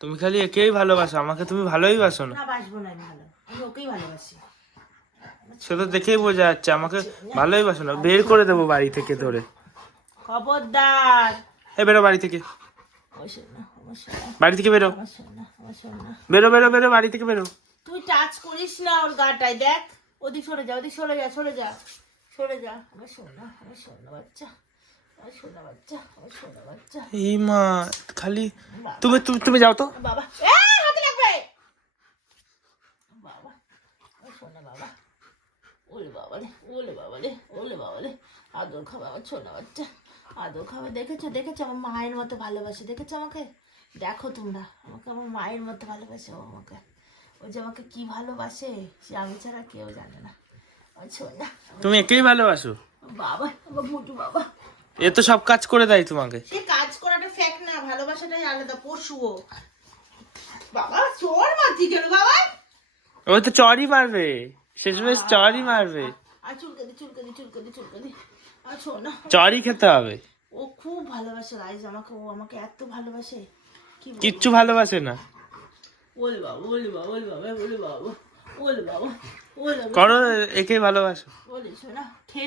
তুমি খালি একেই ভালোবাসো আমাকে তুমি ভালোই বাসো না। না বাসবো না ভালো। আমি ওকেই ভালোবাসি। সে তো দেখেই বোঝা যাচ্ছে আমাকে ভালোই বাসো না। বের করে দেবো বাড়ি থেকে ধরে। খবরদার। এ বেরো বাড়ি থেকে। বাড়ি থেকে বেরো। বেরো বেরো বেরো বাড়ি থেকে বেরো। তুই টাচ করিস না ওর গাটায় দেখ। ওদিক সরে যা ওদিক সরে যা সরে যা। সরে যা। আমার সোনা আমার সোনা বাচ্চা। আমার সোনা বাচ্চা। আমার সোনা বাচ্চা। এই মা খালি তুমি তুমি তুমি যাও তো। বাবা। হাতে লাগবে। বাবা সোনা বাবা। ওলে বাবা রে ওলে বাবা রে ওলে বাবা রে। আদর খাবে আমার ছোনা বাচ্চা। আদর খাবে। দেখেছ দেখেছ আমার মায়ের মতো ভালোবাসে। দেখেছ আমাকে? দেখো তোমরা আমাকে আমার মায়ের মতো ভালোবাসে ও আমাকে। ও যে আমাকে কি ভালোবাসে সে আমি ছাড়া কেউ জানে না। ছোনা তুমি একেই ভালোবাসো? বাবা ভুটু বাবা। এ তো সব কাজ করে দেয় তোমাকে। সে কাজ না ভালোবাসাটাই আলাদা পশুও। বাবা চোর মারছি কেন বাবা? ও তো চড়ই মারবে। শেষমেশ চড়ই মারবে। আর চুলকে দি চুলকে দি চুলকে দি চুলকে দি আর শোনা চড়ই খেতে হবে। ও খুব ভালোবাসে গাইজ আমাকে ও আমাকে এত ভালোবাসে। কি কিচ্ছু ভালোবাসে না। ওলে বাবা ওলে বাবা ওলে বাবা ওলে বাবা ওলে বাবা ওলে বাবা। করো একেই ভালোবাসো। ওলে শোনা